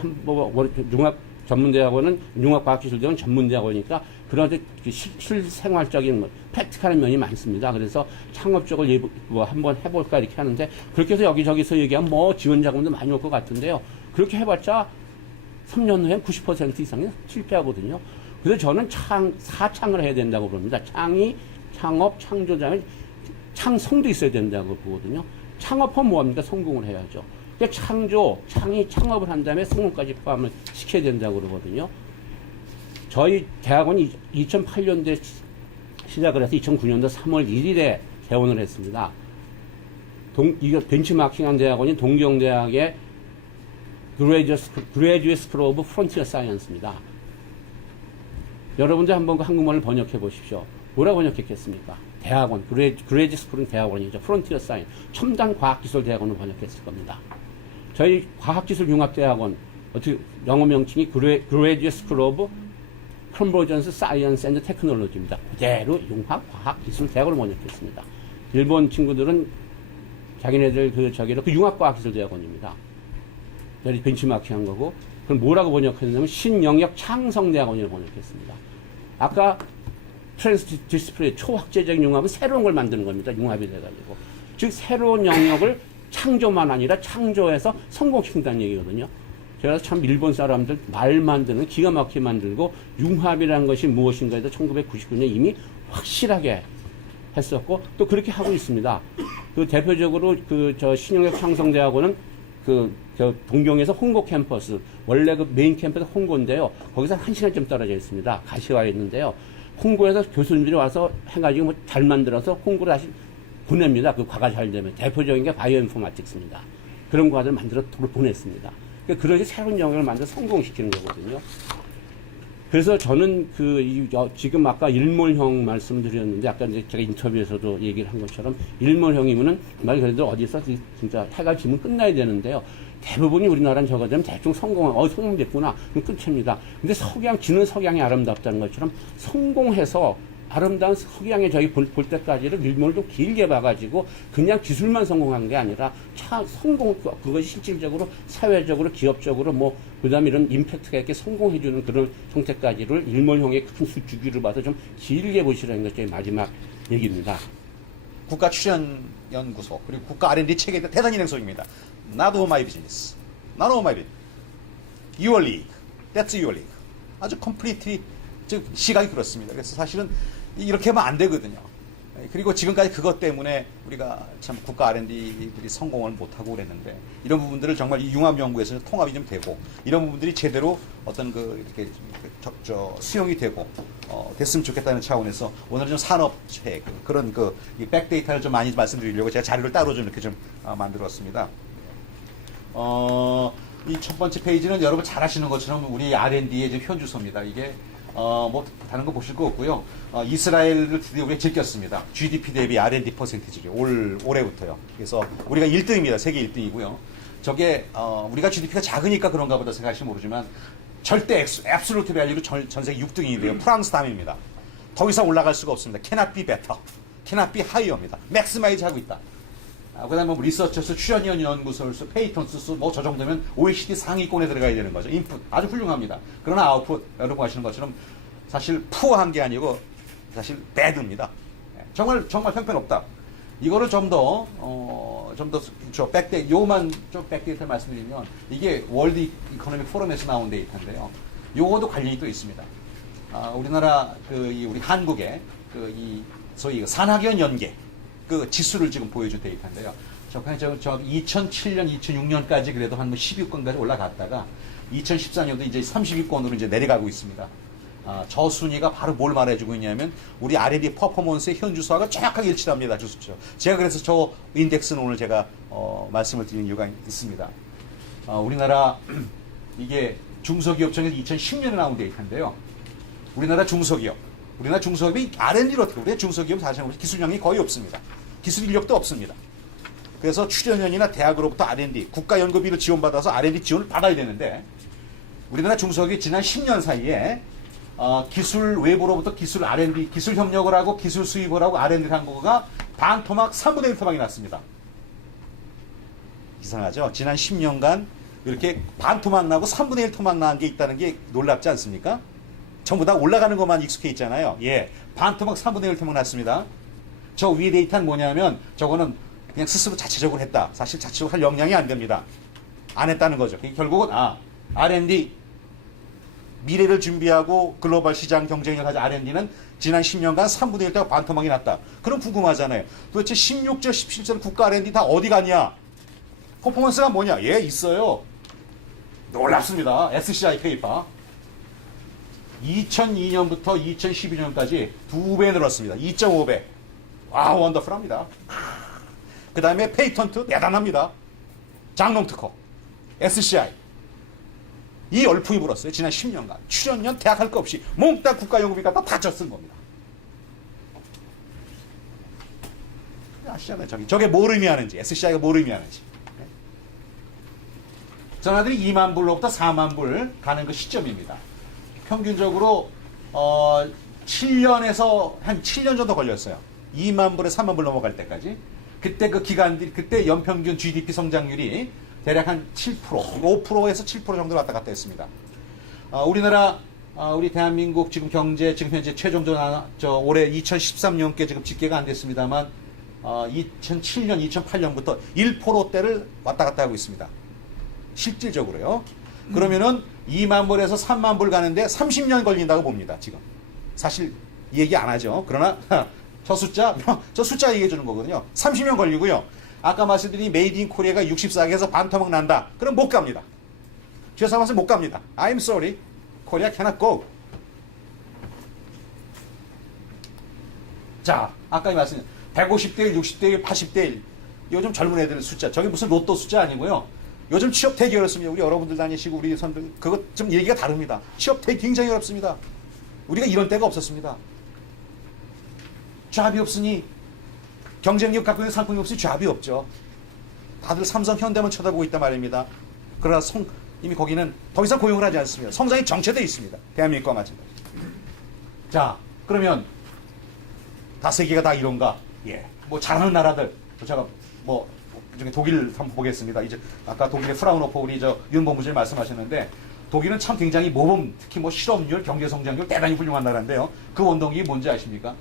융합 전문대학원은 융합과학기술대학원 전문대학원이니까 그런 실생활적인 프랙티컬한 면이 많습니다. 그래서 창업 쪽을 한번 해볼까 이렇게 하는데 그렇게 해서 여기저기서 얘기하면 뭐 지원 자금도 많이 올 것 같은데요. 그렇게 해봤자 3년 후엔 90% 이상이 실패하거든요. 그래서 저는 사창을 해야 된다고 봅니다. 창의, 창업, 창조자는 창성도 있어야 된다고 보거든요. 창업하면 뭐합니까? 성공을 해야죠. 그러니까 창의, 창업을 한 다음에 성공까지 포함을 시켜야 된다고 그러거든요. 저희 대학원이 2008년도에 시작을 해서 2009년도 3월 1일에 개원을 했습니다. 이거 벤치마킹한 대학원이 동경대학의 Graduate School of Frontier Science입니다. 여러분들 한번 그 한국말을 번역해 보십시오. 뭐라고 번역했겠습니까? 대학원, 그레이지 스쿨은 대학원이죠. 프론티어 사이언스, 첨단 과학기술 대학원을 번역했을 겁니다. 저희 과학기술융합대학원, 영어 명칭이 그레이지 스쿨 오브 컨버전스 사이언스 앤드 테크놀로지입니다. 그대로 융합 과학기술 대학원을 번역했습니다. 일본 친구들은 자기네들 그 융합과학기술대학원입니다. 벤치마킹한 거고, 그럼 뭐라고 번역했냐면 신영역 창성대학원이라고 번역했습니다. 아까 트랜스디스플레이 초확제적인 융합은 새로운 걸 만드는 겁니다. 융합이 돼가지고. 즉 새로운 영역을 창조만 아니라 창조해서 성공시킨다는 얘기거든요. 제가 참 일본 사람들 말 만드는 기가 막히게 만들고 융합이라는 것이 무엇인가에도 1999년에 이미 확실하게 했었고 또 그렇게 하고 있습니다. 그 대표적으로 신영역 창성대학원은 저 동경에서 홍고 캠퍼스, 원래 그 메인 캠퍼스 홍고인데요. 거기서 1시간쯤 떨어져 있습니다. 가시화에 있는데요. 홍고에서 교수님들이 와서 해가지고 뭐 잘 만들어서 홍고를 다시 보냅니다. 그 과가 잘 되면. 대표적인 게 바이오인포마틱스입니다. 그런 과를 만들어 보냈습니다. 그러니까 그렇게 새로운 영역을 만들어 성공시키는 거거든요. 그래서 저는 지금 아까 일몰형 말씀을 드렸는데 아까 이제 제가 인터뷰에서도 얘기를 한 것처럼 일몰형이면은 말 그대로 어디서 진짜 해가 지면 끝나야 되는데요. 대부분이 우리나라는 저거 되면 대충 성공됐구나. 그럼 끝입니다. 근데 지는 석양이 아름답다는 것처럼 성공해서 아름다운 석양에 저희 볼 때까지를 일몰을 좀 길게 봐가지고 그냥 기술만 성공한 게 아니라 그것이 실질적으로 사회적으로 기업적으로 그 다음에 이런 임팩트가 있게 성공해주는 그런 형태까지를 일몰형의 큰 주기를 봐서 좀 길게 보시라는 것이 마지막 얘기입니다. 국가출연연구소 그리고 국가 R&D 체계에 대단히 행성입니다. Not all my business. Not all my business. Your league. That's your league. 아주 completely 즉 시각이 그렇습니다. 그래서 사실은 이렇게 하면 안 되거든요. 그리고 지금까지 그것 때문에 우리가 참 국가 R&D들이 성공을 못하고 그랬는데 이런 부분들을 정말 이 융합연구에서 통합이 좀 되고 이런 부분들이 제대로 어떤 이렇게 수용이 되고 됐으면 좋겠다는 차원에서 오늘은 좀 산업체 그런 이 백데이터를 좀 많이 말씀드리려고 제가 자료를 따로 좀 이렇게 좀 만들었습니다. 이 첫 번째 페이지는 여러분 잘 아시는 것처럼 우리 R&D의 이제 현주소입니다. 이게 다른 거 보실 거 없고요. 이스라엘을 드디어 우리가 제꼈습니다. GDP 대비 R&D 퍼센티지를 올해부터요. 그래서 우리가 1등입니다. 세계 1등이고요. 저게 우리가 GDP가 작으니까 그런가 보다 생각하시면 모르지만 절대 앱솔루트 밸류로 전 세계 6등인데요. 프랑스 다음입니다. 더 이상 올라갈 수가 없습니다. Cannot be better. Cannot be higher입니다. 맥스마이즈 하고 있다. 그 다음에 리서처스, 출연위원 연구소수, 페이턴스 수, 저 정도면 OECD 상위권에 들어가야 되는 거죠. 인풋. 아주 훌륭합니다. 그러나 아웃풋, 여러분 아시는 것처럼 사실 푸어한 게 아니고 사실 배드입니다. 정말 형편없다. 이거를 요만 좀 백데이터 말씀드리면 이게 월드 이코노믹 포럼에서 나온 데이터인데요. 요거도 관련이 또 있습니다. 우리나라, 우리 한국의 소위 산학연 연계. 지수를 지금 보여준 데이터인데요. 저 2007년, 2006년까지 그래도 한 10위권까지 올라갔다가 2014년도 이제 30위권으로 이제 내려가고 있습니다. 저 순위가 바로 뭘 말해주고 있냐면 우리 R&D 퍼포먼스의 현주소하고 정확하게 일치합니다. 주수죠. 제가 그래서 저 인덱스는 오늘 제가 말씀을 드리는 이유가 있습니다. 우리나라 이게 중소기업청에서 2010년에 나온 데이터인데요. 우리나라 중소기업이 R&D로 어떻게 우리 중소기업 사실 기술력이 거의 없습니다. 기술 인력도 없습니다. 그래서 출연연이나 대학으로부터 R&D, 국가연구비를 지원받아서 R&D 지원을 받아야 되는데 우리나라 중소기업이 지난 10년 사이에 기술 외부로부터 기술 R&D, 기술 협력을 하고 기술 수입을 하고 R&D를 한 거가 반토막 3분의 1 토막이 났습니다. 이상하죠? 지난 10년간 이렇게 반토막 나고 3분의 1 토막 난 게 있다는 게 놀랍지 않습니까? 전부 다 올라가는 것만 익숙해 있잖아요. 반토막 3분의 1 토막 났습니다. 저 위에 데이터는 뭐냐면 저거는 그냥 스스로 자체적으로 했다. 사실 자체적으로 할 역량이 안 됩니다. 안 했다는 거죠. 결국은 R&D 미래를 준비하고 글로벌 시장 경쟁력을 가진 R&D는 지난 10년간 3분의 1 토막 반토막이 났다. 그럼 궁금하잖아요. 도대체 16절, 17절 국가 R&D 다 어디 갔냐? 퍼포먼스가 뭐냐? 있어요. 놀랍습니다. SCI 페이퍼. 2002년부터 2012년까지 2배 늘었습니다. 2.5배. 원더풀합니다. 그 다음에 페이턴트 대단합니다. 장롱 특허, SCI. 이 열풍이 불었어요. 지난 10년간. 출연연 대학 할 거 없이 몽땅 국가연구비 갖다 다 젖쓴 겁니다. 아시잖아요. 저게 뭘 의미하는지, SCI가 뭘 의미하는지. 전화들이 2만 불로부터 4만 불 가는 그 시점입니다. 평균적으로 7년에서 한 7년 정도 걸렸어요. 2만 불에 3만 불 넘어갈 때까지. 그때 그 기간들이, 그때 연평균 GDP 성장률이 대략 한 7%, 5%에서 7% 정도 왔다 갔다 했습니다. 우리나라, 우리 대한민국 지금 경제, 지금 현재 최종적으로 올해 2013년께 지금 집계가 안 됐습니다만, 2007년, 2008년부터 1%대를 왔다 갔다 하고 있습니다. 실질적으로요. 그러면은 2만 불에서 3만 불 가는데 30년 걸린다고 봅니다, 지금. 사실 얘기 안 하죠. 그러나 저 숫자 얘기해 주는 거거든요. 30년 걸리고요. 아까 말씀드린 메이드 인 코리아가 64개에서 반토막 난다. 그럼 못 갑니다. 죄송해서 못 갑니다. I'm sorry. Korea cannot go. 자, 아까 말씀드린 150대 1, 60대 1, 80대 1. 요즘 젊은 애들 숫자. 저게 무슨 로또 숫자 아니고요. 요즘 취업 되게 어렵습니다. 우리 여러분들 다니시고 우리 선들 그거 좀 얘기가 다릅니다. 취업 되게 굉장히 어렵습니다. 우리가 이런 때가 없었습니다. 잡이 없으니 경쟁력 갖고 있는 상품이 없으니 잡이 없죠. 다들 삼성, 현대만 쳐다보고 있단 말입니다. 그러나 이미 거기는 더 이상 고용을 하지 않습니다. 성장이 정체되어 있습니다. 대한민국과 마찬가지. 자, 그러면 다 세계가 다 이런가? 예. 뭐 잘하는 나라들. 제가 뭐 중에 독일 한번 보겠습니다. 이제 아까 독일의 프라운호퍼 우리 윤 본부장님 말씀하셨는데 독일은 참 굉장히 모범, 특히 뭐 실업률, 경제 성장률 대단히 훌륭한 나라인데요. 그 원동력이 뭔지 아십니까?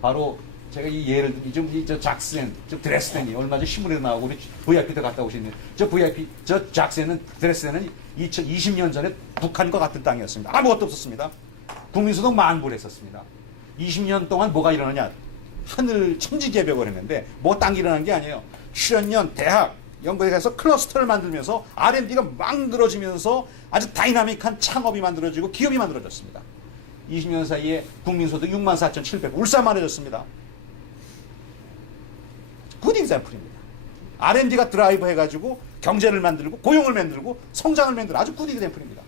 바로 제가 이 예를 들면 저 작센, 저 드레스덴이 얼마 전 신문에 나오고 우리 VIP 때 갔다 오신 저 작센은 드레스덴은 2020년 전에 북한과 같은 땅이었습니다. 아무것도 없었습니다. 국민소득 만불했었습니다. 20년 동안 뭐가 일어나냐? 하늘 천지개벽을 했는데 뭐 딴 게 일어난 게 아니에요. 출연연, 대학, 연구에 가서 클러스터를 만들면서 R&D가 만들어지면서 아주 다이나믹한 창업이 만들어지고 기업이 만들어졌습니다. 20년 사이에 국민소득 64,700 울산만해졌습니다. 굿 example입니다. R&D가 드라이브 해가지고 경제를 만들고 고용을 만들고 성장을 만들고 아주 굿 example입니다.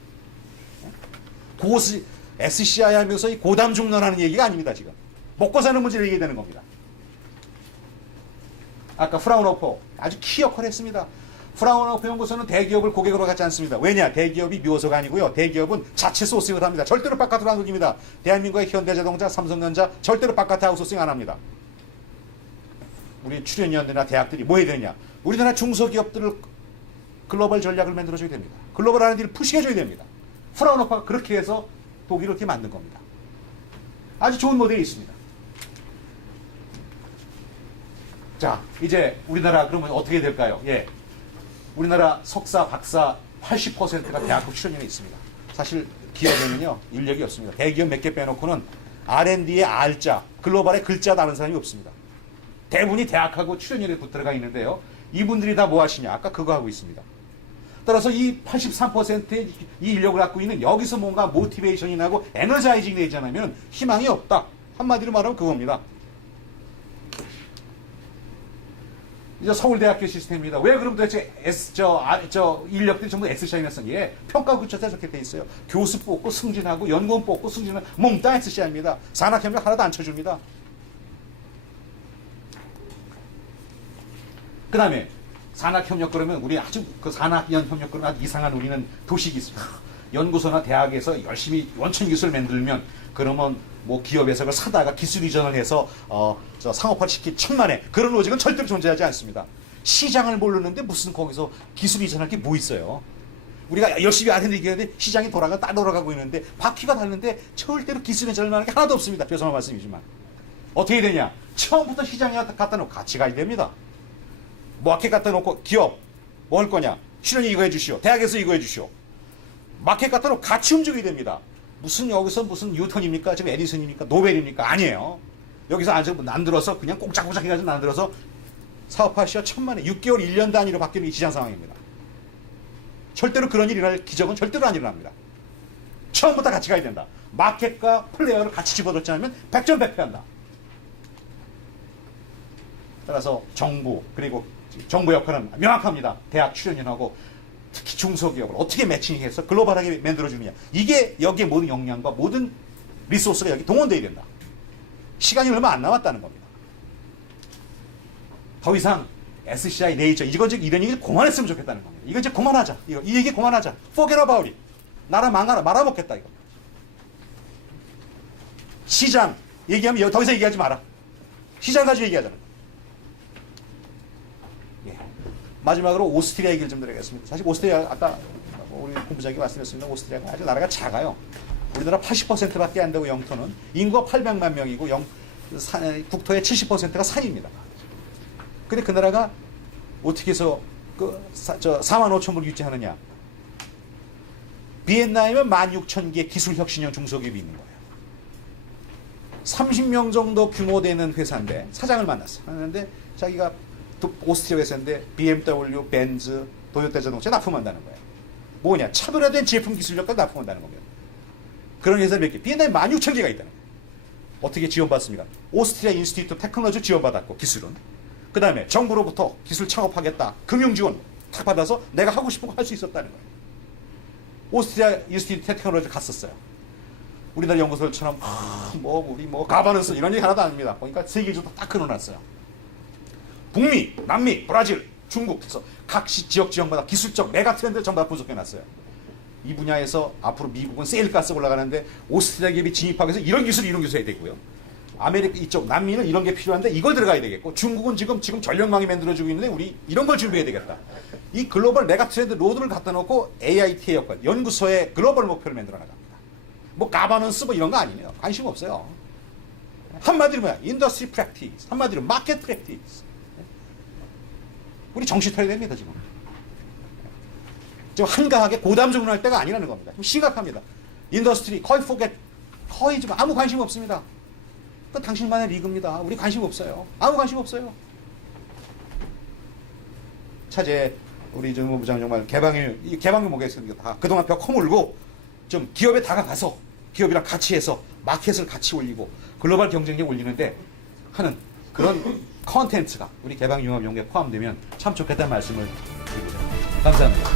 SCI 하면서 이 고담 중론하는 얘기가 아닙니다. 지금 먹고 사는 문제를 얘기되는 겁니다. 아까 프라운호퍼 아주 키 역할을 했습니다. 프라운호퍼 연구소는 대기업을 고객으로 갖지 않습니다. 왜냐? 대기업이 묘소가 아니고요. 대기업은 자체 소싱을 합니다. 절대로 바깥으로 안 돌립니다. 대한민국의 현대자동차, 삼성전자 절대로 바깥에 아웃소싱 안 합니다. 우리 출연위원들이나 대학들이 뭐 해야 되냐? 우리나라 중소기업들을 글로벌 전략을 만들어줘야 됩니다. 글로벌 R&D를 푸시해줘야 됩니다. 프라운호퍼가 그렇게 해서 독일을 이렇게 만든 겁니다. 아주 좋은 모델이 있습니다. 자, 이제 우리나라 그러면 어떻게 될까요? 예. 우리나라 석사, 박사 80%가 대학교 출연연에 있습니다. 사실 기업에는요, 인력이 없습니다. 대기업 몇 개 빼놓고는 R&D의 R자, 글로벌의 글자 다른 사람이 없습니다. 대부분이 대학하고 출연연에 붙들어가 있는데요. 이분들이 다 뭐 하시냐? 아까 그거 하고 있습니다. 따라서 이 83%의 이 인력을 갖고 있는 여기서 뭔가 모티베이션이 나고 에너자이징 되지 않으면 희망이 없다. 한마디로 말하면 그겁니다. 이제 서울대학교 시스템입니다. 왜 그럼 도대체 인력들이 전부 SCI면서 예, 평가 구조가 저렇게 돼 있어요. 교수 뽑고 승진하고 연구원 뽑고 승진하고 몽땅 SCI입니다. 산학협력 하나도 안 쳐줍니다. 그 다음에 산학협력 그러면 우리 아주 그 산학연협력 그러면 아주 이상한 우리는 도식이 있습니다. 연구소나 대학에서 열심히 원천 기술 만들면 그러면 뭐 기업에서 그걸 사다가 기술 이전을 해서 상업화 시키 천만에 그런 로직은 절대로 존재하지 않습니다. 시장을 모르는데 무슨 거기서 기술 이전할 게 뭐 있어요? 우리가 열심히 R&D 얘기하는데 시장이 따라 돌아가고 있는데 바퀴가 다른데 절대로 기술 이전을 하는 게 하나도 없습니다. 죄송한 말씀이지만 어떻게 되냐? 처음부터 시장에 갖다 놓고 같이 가야 됩니다. 마켓 갖다 놓고 기업 뭐 할 거냐? 실현이 이거 해주시오. 대학에서 이거 해주시오. 마켓 갖다 놓고 같이 움직여야 됩니다. 무슨 여기서 무슨 뉴턴입니까? 지금 에디슨입니까? 노벨입니까? 아니에요. 여기서 아주 난들어서 그냥 꽁짝꽁짝 해가지고 난들어서 사업하시오. 천만에 6개월 1년 단위로 바뀌는 이 시장 상황입니다. 절대로 그런 일이 일어날 기적은 절대로 안 일어납니다. 처음부터 같이 가야 된다. 마켓과 플레이어를 같이 집어넣지 않으면 백전백패한다. 따라서 정부 그리고 정부 역할은 명확합니다. 대학 출연연하고 특히 중소기업을 어떻게 매칭해서 글로벌하게 만들어주느냐. 이게 여기에 모든 역량과 모든 리소스가 여기 동원되어야 된다. 시간이 얼마 안 남았다는 겁니다. 더 이상 SCI, 네이처 이런 얘기 그만했으면 좋겠다는 겁니다. 이거 이제 그만하자. 이 얘기 그만하자. Forget about it. 나라 망하라. 말아먹겠다 이거. 시장 얘기하면 더 이상 얘기하지 마라. 시장 가지고 얘기하자는 거예요. 예. 마지막으로 오스트리아 얘기를 좀 드리겠습니다. 사실 오스트리아 아까 우리 본부장이 말씀했습니다. 오스트리아가 아주 나라가 작아요. 우리나라 80%밖에 안 되고 영토는 인구가 800만 명이고 국토의 70%가 산입니다. 근데 그 나라가 어떻게 해서 4만 5천 불 유지하느냐? 비엔나에는 16,000개 기술혁신형 중소기업이 있는 거예요. 30명 정도 규모 되는 회사인데 사장을 만났어요. 그런데 자기가 오스트리아 회사인데 BMW, 벤츠, 도요타 자동차 납품한다는 거예요. 뭐냐? 차별화된 제품 기술력까지 납품한다는 겁니다. 그런 회사 몇 개? 비엔나에 16,000개가 있다는 거예요. 어떻게 지원받습니까? 오스트리아 인스티튜트 테크놀로지 지원받았고 기술은. 그 다음에 정부로부터 기술 창업하겠다. 금융지원 탁 받아서 내가 하고 싶은 거 할 수 있었다는 거예요. 오스트리아 인스티튜트 테크놀로지 갔었어요. 우리나라 연구소처럼 우리 가바넌스 이런 얘기 하나도 아닙니다. 보니까 세계적으로 딱 끊어놨어요. 북미, 남미, 브라질, 중국 해서 각 지역마다 기술적 메가 트렌드를 전부 다 분석해놨어요. 이 분야에서 앞으로 미국은 세일가스 올라가는데 오스트리아 기업이 진입하기 위해서 이런 기술 해야 되고요. 아메리카 이쪽 남미는 이런 게 필요한데 이걸 들어가야 되겠고 중국은 지금 전력망이 만들어지고 있는데 우리 이런 걸 준비해야 되겠다. 이 글로벌 메가 트렌드 로드를 갖다 놓고 AIT의 역할, 연구소의 글로벌 목표를 만들어 나갑니다. 가바넌스 이런 거 아니에요. 관심 없어요. 한마디로 뭐야? 인더스트리 프랙티스. 한마디로 마켓 프랙티스. 우리 정신 차려야 됩니다, 지금. 지금 한가하게 고담적으로 할 때가 아니라는 겁니다. 심각합니다. 인더스트리 거의 지금 아무 관심 없습니다. 그 당신만의 리그입니다. 우리 관심 없어요. 아무 관심 없어요. 차제 우리 전 부장 정말 개방을 뭐겠습니까? 다 그동안 벽 허물고 좀 기업에 다가가서 기업이랑 같이 해서 마켓을 같이 올리고 글로벌 경쟁력 올리는데 하는 그런 컨텐츠가 우리 개방융합연구에 포함되면 참 좋겠다는 말씀을 드립니다. 감사합니다.